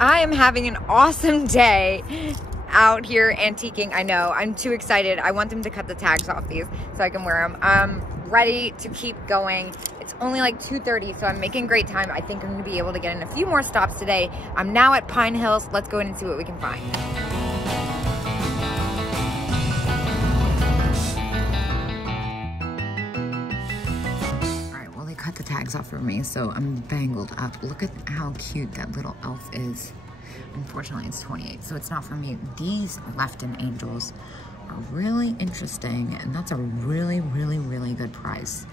I am having an awesome day out here antiquing. I know, I'm too excited. I want them to cut the tags off these so I can wear them. I'm ready to keep going. It's only like 2:30, so I'm making great time. I think I'm gonna be able to get in a few more stops today. I'm now at Pine Hills. Let's go in and see what we can find. Cut the tags off for me, so I'm bangled up. Look at how cute that little elf is. Unfortunately, it's 28, so it's not for me. These Lefton Angels are really interesting, and that's a really, really, really good price.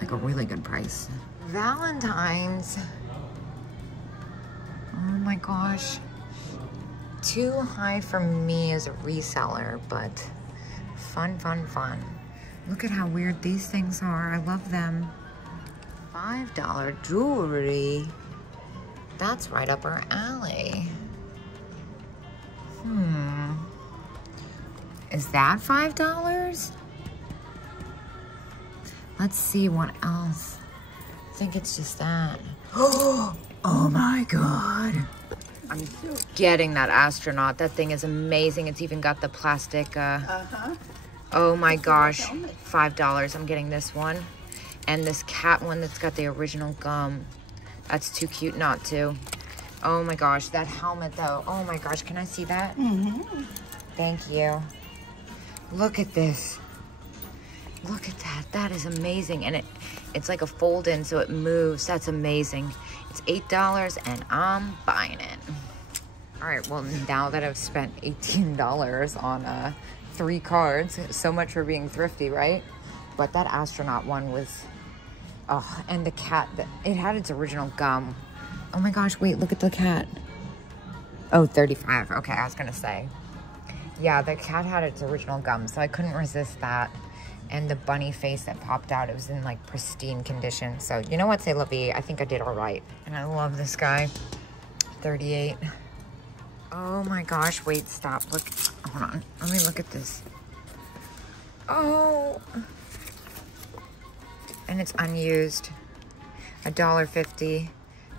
Like a really good price. Valentine's. Oh my gosh. Too high for me as a reseller, but fun, fun, fun. Look at how weird these things are. I love them. $5 jewelry. That's right up our alley. Is that $5? Let's see what else. I think it's just that. Oh my God. I'm getting that astronaut. That thing is amazing. It's even got the plastic. Oh my gosh. $5. I'm getting this one. And this cat one that's got the original gum. That's too cute not to. Oh my gosh, that helmet though. Oh my gosh, can I see that? Thank you. Look at this. Look at that. That is amazing. And it's like a fold-in, so it moves. That's amazing. It's $8 and I'm buying it. All right, well, now that I've spent $18 on 3 cards, so much for being thrifty, right? But that astronaut one was, oh, and the cat, it had its original gum. Oh my gosh, wait, look at the cat. Oh, 35, okay, I was gonna say. Yeah, the cat had its original gum, so I couldn't resist that. And the bunny face that popped out, it was in like pristine condition. So you know what, C'est La Vie, I think I did all right. And I love this guy, 38. Oh my gosh, wait, stop, look, hold on, let me look at this. Oh. And it's unused. $1.50.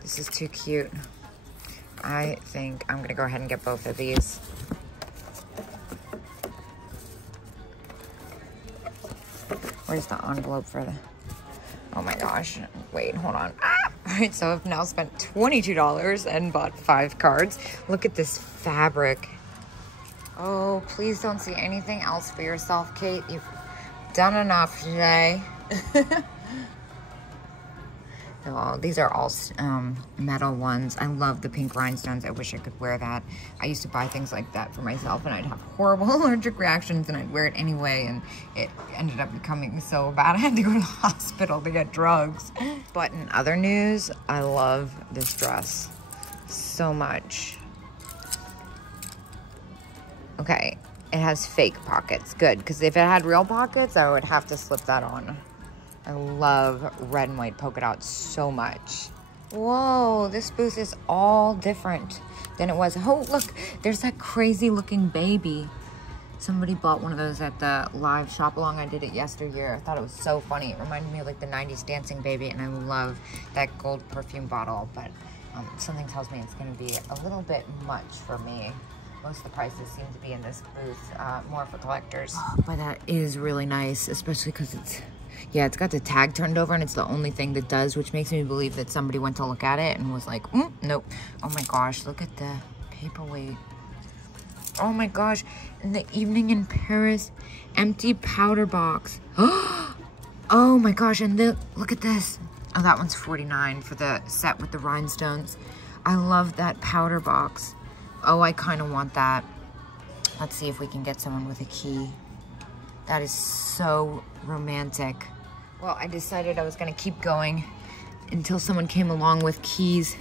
This is too cute. I think I'm gonna go ahead and get both of these. Where's the envelope for the... Oh my gosh. Wait, hold on. Ah! All right, so I've now spent $22 and bought 5 cards. Look at this fabric. Oh, please don't see anything else for yourself, Kate. You've done enough today. Oh, these are all metal ones. I love the pink rhinestones. I wish I could wear that. I used to buy things like that for myself, and I'd have horrible allergic reactions, and I'd wear it anyway, and it ended up becoming so bad I had to go to the hospital to get drugs. But in other news, I love this dress so much. Okay, it has fake pockets. Good, because if it had real pockets, I would have to slip that on. I love red and white polka dots so much. Whoa, this booth is all different than it was. Oh, look, there's that crazy looking baby. Somebody bought one of those at the live shop along. I did it yesteryear. I thought it was so funny. It reminded me of like the 90s dancing baby, and I love that gold perfume bottle, but something tells me it's gonna be a little bit much for me. Most of the prices seem to be in this booth, more for collectors. But that is really nice, especially because it's, yeah, it's got the tag turned over and it's the only thing that does, which makes me believe that somebody went to look at it and was like, nope. Oh my gosh, look at the paperweight. Oh my gosh, in the Evening in Paris, empty powder box. Oh my gosh, and look at this. Oh, that one's $49 for the set with the rhinestones. I love that powder box. Oh, I kind of want that. Let's see if we can get someone with a key. That is so romantic. Well, I decided I was gonna keep going until someone came along with keys,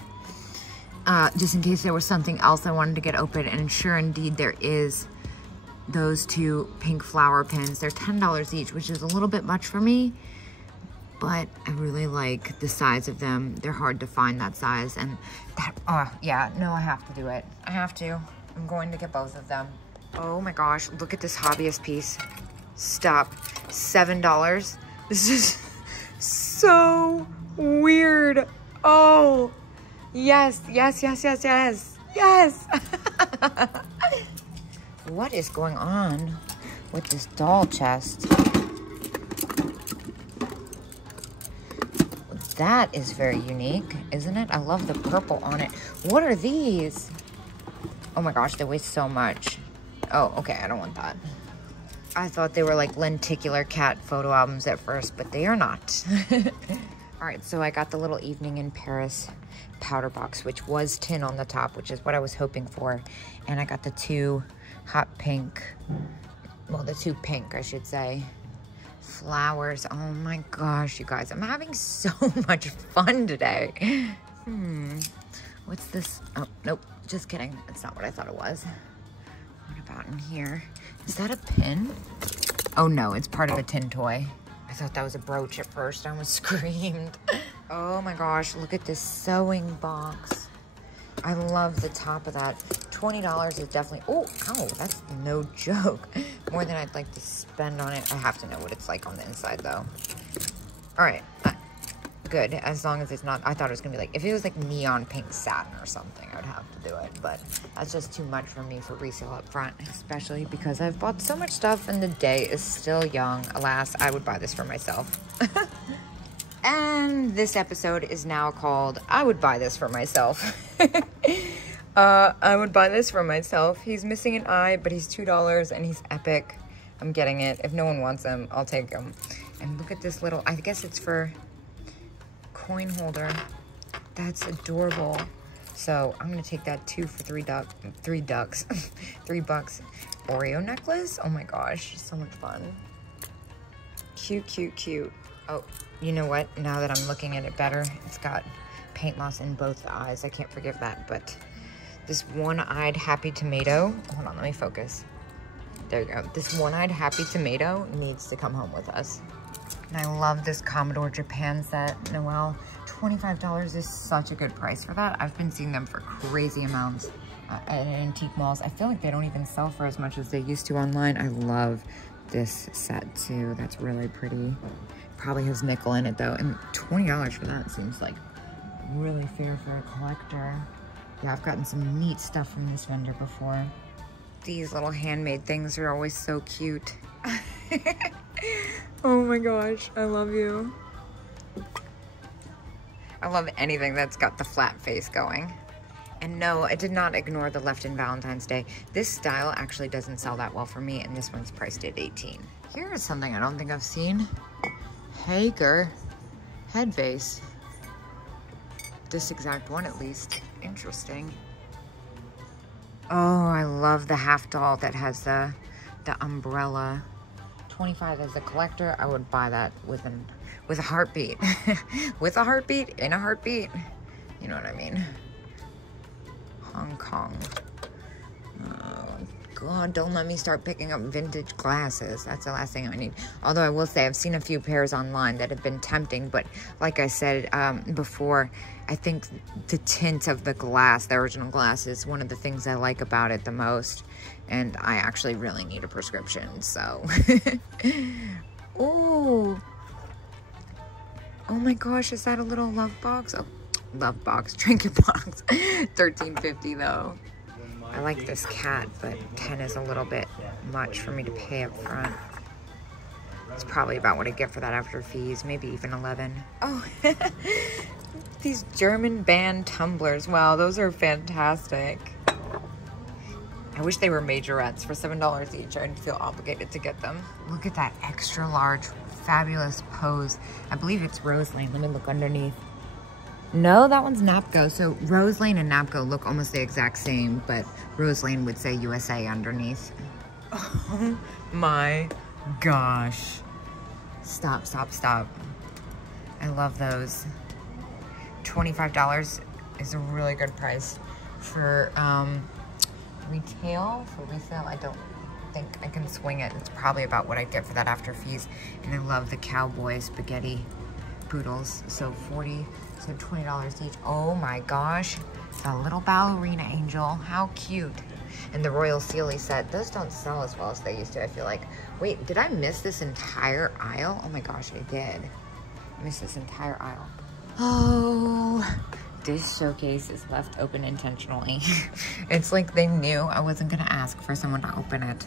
just in case there was something else I wanted to get open. And sure indeed there is. Those 2 pink flower pins. They're $10 each, which is a little bit much for me, but I really like the size of them. They're hard to find that size, and that, yeah, no, I have to do it. I have to. I'm going to get both of them. Oh my gosh, look at this hobbyist piece. Stop. $7. This is so weird. Oh, Yes, yes, yes, yes, yes, yes. What is going on with this doll chest? That is very unique, isn't it? I love the purple on it. What are these? Oh my gosh, they weigh so much. Oh, okay, I don't want that. I thought they were like lenticular cat photo albums at first, but they are not. All right, so I got the little Evening in Paris powder box, which was tin on the top, which is what I was hoping for. And I got the two hot pink, well, the two pink, I should say, flowers. Oh my gosh, you guys, I'm having so much fun today. What's this? Oh, nope, just kidding. That's not what I thought it was. What about in here? Is that a pin? Oh no, it's part of a tin toy. I thought that was a brooch at first. I almost screamed. Oh my gosh, look at this sewing box. I love the top of that. $20 is definitely, oh, ow, that's no joke. More than I'd like to spend on it. I have to know what it's like on the inside though. All right, good, as long as it's not, I thought it was gonna be like, if it was like neon pink satin or something, I would have to do it, but that's just too much for me for resale up front, especially because I've bought so much stuff and the day is still young. Alas, I would buy this for myself. And this episode is now called, I would buy this for myself. I would buy this for myself. He's missing an eye, but he's $2 and he's epic. I'm getting it. If no one wants him, I'll take him. And look at this little, I guess it's for coin holder. That's adorable. So I'm gonna take that $2 for $3 Oreo necklace. Oh my gosh, so much fun. Cute, cute, cute. Oh, you know what? Now that I'm looking at it better, it's got paint loss in both eyes. I can't forgive that, but this one-eyed happy tomato, hold on, let me focus. There you go. This one-eyed happy tomato needs to come home with us. And I love this Commodore Japan set, Noelle. $25 is such a good price for that. I've been seeing them for crazy amounts at antique malls. I feel like they don't even sell for as much as they used to online. I love this set too. That's really pretty. Probably has nickel in it though. And $20 for that seems like really fair for a collector. Yeah, I've gotten some neat stuff from this vendor before. These little handmade things are always so cute. Oh my gosh, I love you. I love anything that's got the flat face going. And no, I did not ignore the Left in Valentine's Day. This style actually doesn't sell that well for me, and this one's priced at $18. Here is something I don't think I've seen. Hager head vase. This exact one at least. Interesting. Oh, I love the half doll that has the umbrella. $25 as a collector. I would buy that with a heartbeat. With a heartbeat, in a heartbeat. You know what I mean? Hong Kong. Oh God, don't let me start picking up vintage glasses. That's the last thing I need. Although I will say I've seen a few pairs online that have been tempting, but like I said before, I think the tint of the glass, the original glass, is one of the things I like about it the most. And I actually really need a prescription, so. Ooh. Oh my gosh, is that a little love box? Oh, love box, trinket box. $13.50 though. I like this cat, but 10 is a little bit much for me to pay up front. It's probably about what I get for that after fees, maybe even 11. Oh, these German band tumblers. Wow, those are fantastic. I wish they were majorettes. For $7 each, I'd feel obligated to get them. Look at that extra large, fabulous pose. I believe it's Rose Lane. Let me look underneath. No, that one's Napco. So Rose Lane and Napco look almost the exact same, but Rose Lane would say USA underneath. Oh my gosh. Stop, stop, stop. I love those. $25 is a really good price for retail. For resale, I don't think I can swing it. It's probably about what I get for that after fees. And I love the cowboy spaghetti poodles. So $20 each. Oh my gosh, the little ballerina angel, how cute. And the Royal Sealy set, those don't sell as well as they used to, I feel like. Wait, did I miss this entire aisle? Oh my gosh, I did. I missed this entire aisle. Oh, This showcase is left open intentionally. It's like they knew I wasn't gonna ask for someone to open it.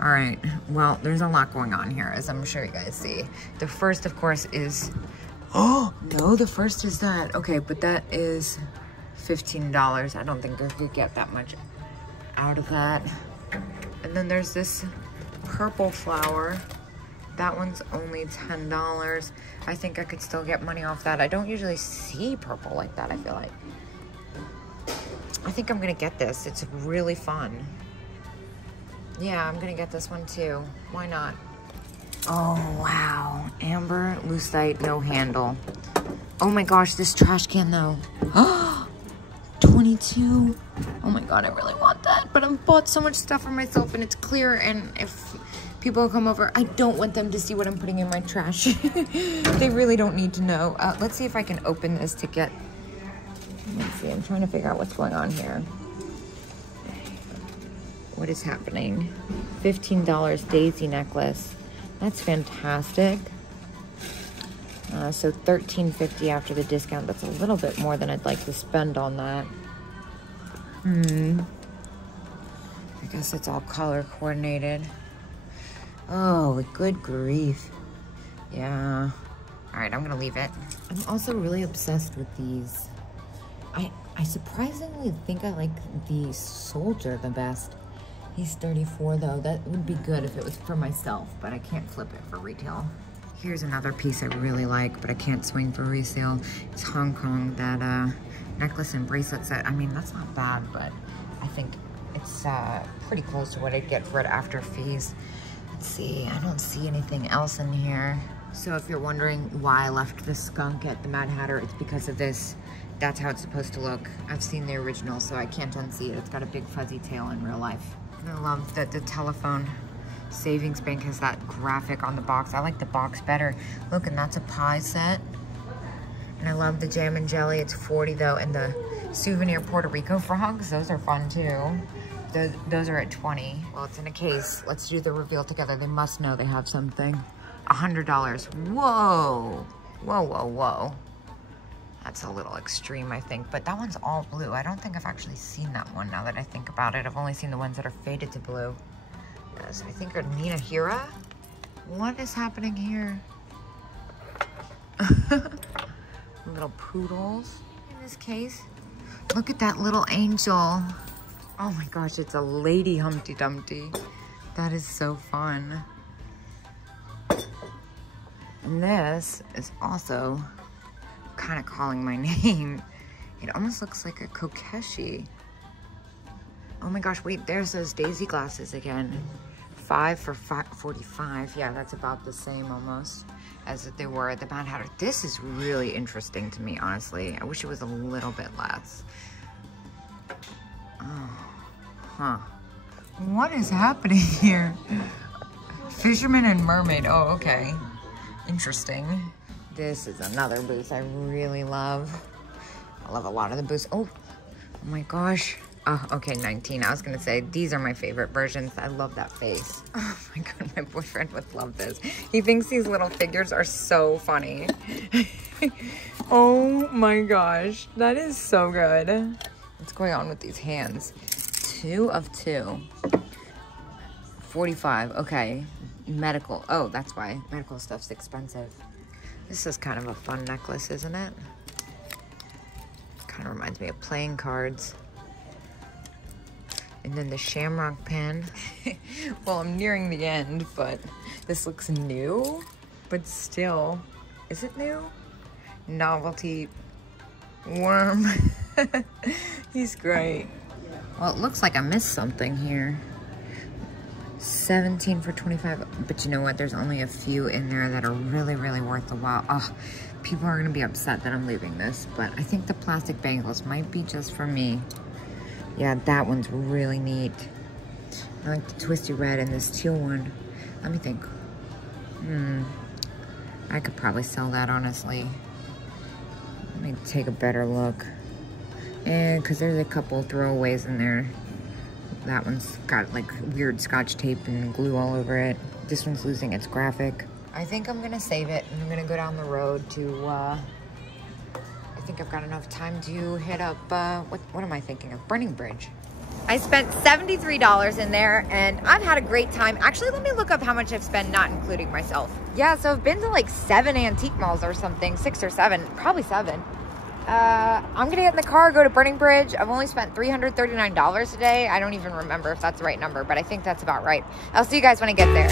All right, well, there's a lot going on here, as I'm sure you guys see. The first, of course, is, oh, no, the first is that. Okay, but that is $15. I don't think I could get that much out of that. And then there's this purple flower. That one's only $10. I think I could still get money off that. I don't usually see purple like that, I feel like. I think I'm gonna get this. It's really fun. Yeah, I'm gonna get this one too. Why not? Oh, wow. Amber, lucite, no handle. Oh my gosh, this trash can though. 22. Oh my God, I really want that. But I've bought so much stuff for myself and it's clear, and if people come over, I don't want them to see what I'm putting in my trash. They really don't need to know. Let's see if I can open this to get, let's see, I'm trying to figure out what's going on here. What is happening? $15 daisy necklace. That's fantastic. So $13.50 after the discount. That's a little bit more than I'd like to spend on that. I guess it's all color coordinated. Oh, good grief. Yeah. All right, I'm gonna leave it. I'm also really obsessed with these. I surprisingly think I like the soldier the best. He's 34 though. That would be good if it was for myself, but I can't flip it for retail. Here's another piece I really like, but I can't swing for resale. It's Hong Kong, that necklace and bracelet set. I mean, that's not bad, but I think it's pretty close to what I'd get for it after fees. Let's see, I don't see anything else in here. So if you're wondering why I left the skunk at the Mad Hatter, it's because of this. That's how it's supposed to look. I've seen the original, so I can't unsee it. It's got a big fuzzy tail in real life. And I love that the telephone savings bank has that graphic on the box. I like the box better. Look, and that's a pie set. And I love the jam and jelly. It's 40 though. And the souvenir Puerto Rico frogs, those are fun too. Those are at 20. Well, it's in a case. Let's do the reveal together. They must know they have something. $100. Whoa. Whoa, whoa, whoa. That's a little extreme, I think. But that one's all blue. I don't think I've actually seen that one now that I think about it. I've only seen the ones that are faded to blue. Yes, I think are Nina Hira. What is happening here? Little poodles in this case. Look at that little angel. Oh my gosh, it's a lady Humpty Dumpty. That is so fun. And this is also kind of calling my name. It almost looks like a kokeshi. Oh my gosh, wait, there's those daisy glasses again. 5 for $45. Yeah, that's about the same almost as they were at the Mad Hatter. This is really interesting to me, honestly. I wish it was a little bit less. Oh, huh. What is happening here? Fisherman and mermaid. Oh, okay. Interesting. This is another booth I really love. I love a lot of the booths. Oh my gosh. Oh, okay, 19. I was gonna say, these are my favorite versions. I love that face. Oh my God, my boyfriend would love this. He thinks these little figures are so funny. Oh my gosh, that is so good. What's going on with these hands? 2 of 2. 45, okay. Medical, oh, that's why. Medical stuff's expensive. This is kind of a fun necklace, isn't it? Kind of reminds me of playing cards. And then the shamrock pin. Well, I'm nearing the end, but this looks new, but still, is it new? Novelty worm. He's great. Well, it looks like I missed something here. 17 for 25, but you know what? There's only a few in there that are really, really worth the while. Oh, people are gonna be upset that I'm leaving this, but I think the plastic bangles might be just for me. Yeah, that one's really neat. I like the twisty red and this teal one. Let me think. I could probably sell that, honestly. Let me take a better look. And because there's a couple throwaways in there. That one's got like weird scotch tape and glue all over it. This one's losing its graphic. I think I'm gonna save it and I'm gonna go down the road to, I think I've got enough time to hit up, what am I thinking of? Burning Bridge. I spent $73 in there, and I've had a great time. Actually, let me look up how much I've spent, not including myself. Yeah, so I've been to like 7 antique malls or something, 6 or 7, probably 7. I'm gonna get in the car, go to Burning Bridge. I've only spent $339 today. I don't even remember if that's the right number, but I think that's about right. I'll see you guys when I get there.